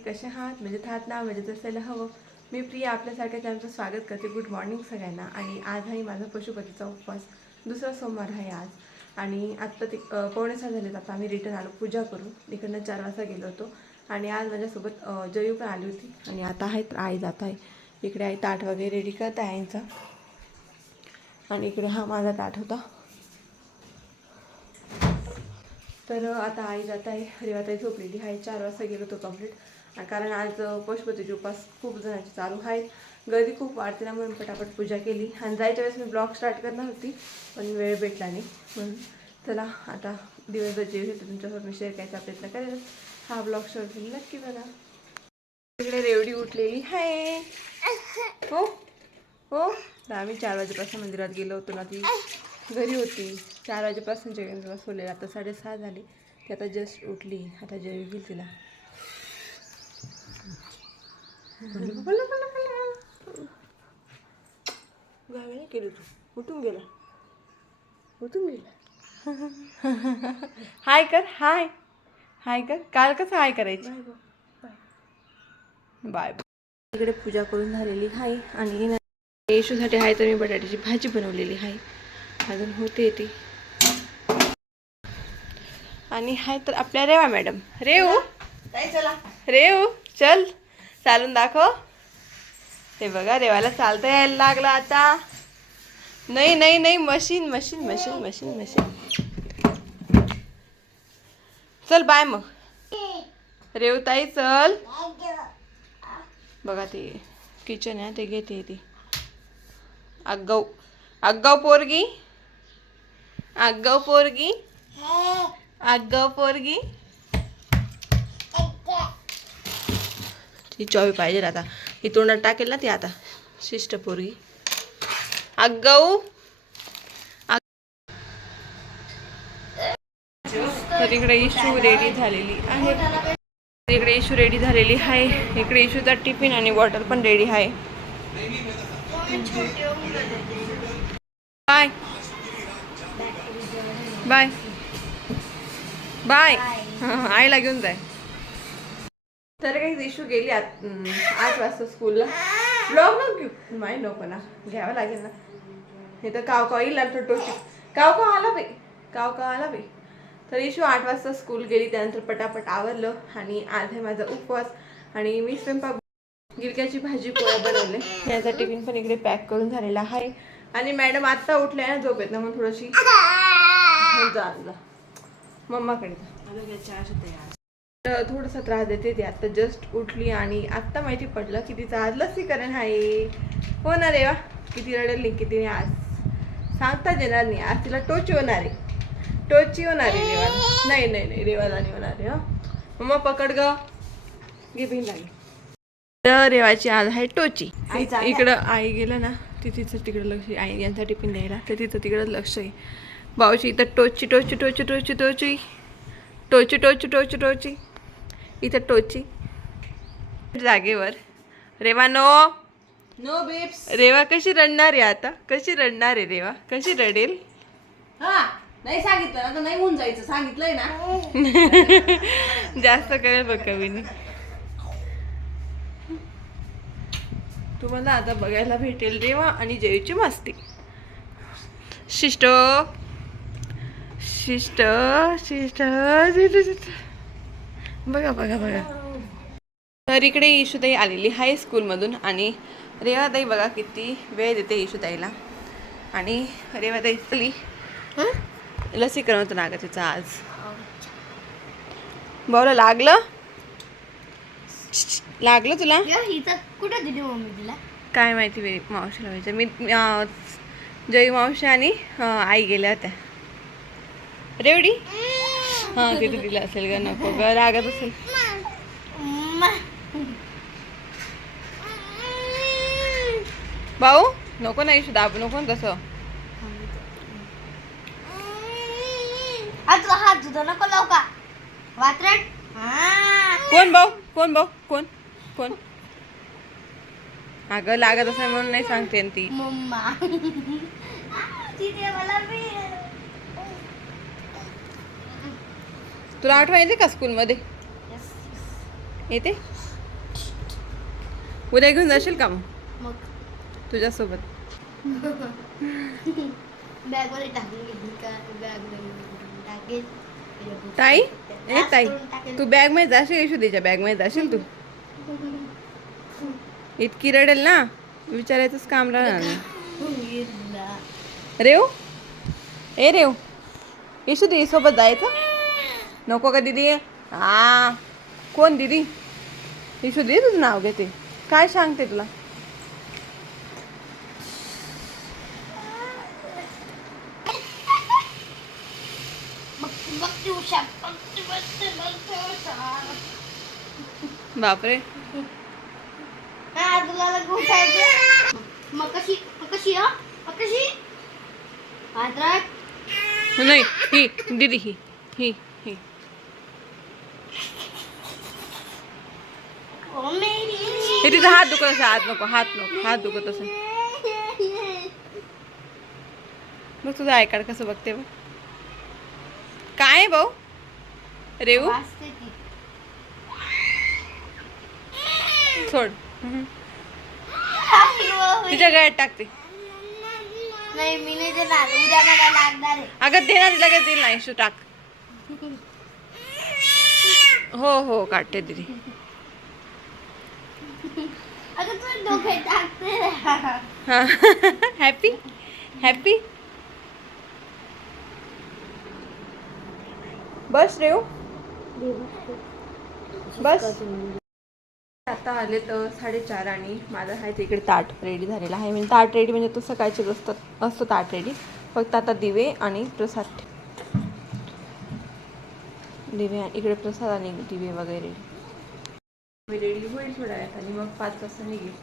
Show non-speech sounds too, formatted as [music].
कसे आहात? म्हणजे हात ना म्हणजे असायला हवं. मी प्रिया आपल्यासारख्याच आमचं स्वागत करते. गुड मॉर्निंग सगळ्यांना. आणि आज आहे माझा पशुपतीचा उपवास. दुसरा सोमवार आहे आज. आणि आत्ता ते अं, पावणे झालेत. आता आम्ही रिटर्न आलो. पूजा करून. इकडनं चार वाजता गेलो होतो. आणि आज माझ्यासोबत जयू पण आली होती. आणि आता आहे आई जात आहे. इकडे आई ताट वगैरे रेडी करत आहे आईचा. आणि इकडे हा माझा ताट होता. तर आता आई जात आहे. रेवाताई झोपलेली आहे. चार वाजता गेलो होतो कंप्लीट कारण आज पशुपतीचे उपास खूप जणांचे चालू आहेत. गर्दी खूप वाढते ना म्हणून पटापट पूजा केली. आणि जायच्या वेळेस मी ब्लॉग स्टार्ट करणार होती पण वेळ भेटला नाही. म्हणून चला आता दिवसभर जे होते तुमच्यासोबत मी शेअर करायचा प्रयत्न करेल. हा ब्लॉग शेअर केली नक्की बघा. इकडे रेवडी उठलेली आहे. हो हो. आम्ही चार वाजेपासून मंदिरात गेलो होतो ना ती घरी होती. चार वाजेपासून जेवण बसवलेलं आता साडेसहा झाले. ती आता जस्ट उठली. आता जेवी घेईल तिला. गावी केली तू. उठून गेला. उठून गेला. [laughs] हाय कर हाय. हाय कर. काल कसं हाय करायची? बाय इकडे पूजा करून झालेली आहे आणि येशूसाठी आहे तर मी बटाट्याची भाजी बनवलेली आहे अजून होते ती. आणि हाय तर आपल्या रेवा मॅडम. रेऊ चला. रेऊ चल. चालून दाखव. ते बघा रेवाला चालता यायला लागलं आता. नाही नाही नाही machine machine machine machine machine. चल बाय मग. रेवताई चल. बघा ते किचन आहे ते घेते ती. आगाऊ आगाऊ पोरगी. आगाऊ पोरगी. आगाऊ पोरगी. ती चॉवी पाहिजे आता. ही तोंडात टाकेल ना ती आता. शिष्ट पोरगी. आगाऊ तर इकडे इशू रेडी झालेली आहे. इकडे इशू रेडी झालेली आहे. इकडे इशूचा टिफिन आणि बॉटल पण रेडी आहे. बाय. बाय. बाय. आईला घेऊन जाय. तर काही दिशू गेली आत- आठ वाजता स्कूलला ब्लॉग नको घेऊ. माही नको ना. घ्यावं लागेल ना. हे तर काव काव येईल नंतर टोची काव काव आला बाई. काव काव आला बाई. तर इशू आठ वाजता स्कूल गेली त्यानंतर पटापट आवरलं आणि आज आहे माझा उपवास. आणि मी स्वयंपाक गिरक्याची भाजी पोळ्या बनवले. याचा टिफिन पण इकडे पॅक करून झालेला आहे. आणि मॅडम आत्ता उठल्या ना झोपेत ना मग थोडीशी मम्माकडे थोडासा त्रास देते ती आत्ता जस्ट उठली आणि आत्ता माहिती पडलं की तिचं आज लसीकरण आहे. हो ना रेवा किती रडेल नाही किती आज. सांगताच येणार नाही. आज तिला टोची होणार आहे. टोची होणार आहे रेवाला नाही नाही नाही. रेवाला नाही होणार आहे हं. मम्मा पकड ग. घे बिन लागली तर रेवाची आज आहे टोची इकडं आई गेलं ना ती तिचं तिकडं लक्ष आई यांचा टिफिन द्यायला तर तिचं तिकडं लक्ष आहे. भाऊची इथं टोची टोची टोची टोची टोची टोची टोची टोची टोची इथं टोची. जागेवर. Reva no. No babes Reva कशी रडणार आहे आता? कशी रडणार आहे रेवा? कशी रडेल? हा नाही सांगितलं ना तर नाही होऊन जायचं. सांगितलंय ना. [laughs] जास्त करेल बघ कवीने तुम्हाला आता बघायला भेटेल रेवा आणि जयूची मस्ती. शिष्ट. शिष्ट शिष्ट शिष्ट, शिष्ट. बघा बघा बघा. तर इकडे इशुताई आलेली आहे स्कूलमधून आणि रेवाताई बघा किती वेळ देते इशुताईला आणि रेवाताई चली. लसीकरण होतं ना गं तिचं आज. भाऊला लागलं? लागलं तुला? कुठं दिली मम्मी तिला? काय माहिती बाई मावशीला व्हायचं मी जय मावशी आणि आई गेल्या होत्या. रेवडी? हां तिथे दिलं असेल ग नको ग लागत असेल. भाऊ नको ना इशू दाबू नको ना तसं. हात धुतो नको लवका वात्रट. कोण भाऊ? कोण भाऊ? कोण? कोण? अगं लागत असेल म्हणून नाही सांगते ती. मम्मा. तुला आठवण येते का स्कूलमध्ये? येते? उद्या घेऊन जाशील का मग? तुझ्यासोबत. [laughs] बॅगमध्ये टाकून घेतली का? बॅग टाकेल. ताई? ए ताई. तू बॅगमध्ये जाशील यशोदीच्या बॅगमध्ये जाशील तू? इतकी रडेल ना? विचारायचंच काम राहणार नाही. रेव? ए रेव. यशोदी सोबत जायचं? नको का दीदी? हा. कोण दीदी? यशोदी तुझं नाव घेते. काय सांगते तुला? बापरे. हा हा? नाही ही दीदी ही ही. ही हे तिचा हात दुखत असेल हात नको हात नको हात दुखत असेल. मग तुझं आयकार्ड कसं बघते बघ. काय आहे भाऊ? रेऊ सोड. तिच्या गळ्यात टाकते. अगं दे ना लगेच देईल नाही शू टाक. हो हो काढते दीदी अगं तू डोक्यात टाकते हा. हॅपी हॅपी बस रेव. बस. आता आले तर साडेचार आणि माझा आहे ते इकडे ताट रेडी झालेला आहे. म्हणजे ताट रेडी म्हणजे तो सकाळचे असतं असतो ताट रेडी. फक्त आता दिवे आणि प्रसाद दिवे इकडे प्रसाद आणि दिवे वगैरे. मी रेडी होईल थोड्या वेळात आणि मग पाच वाजता निघेल.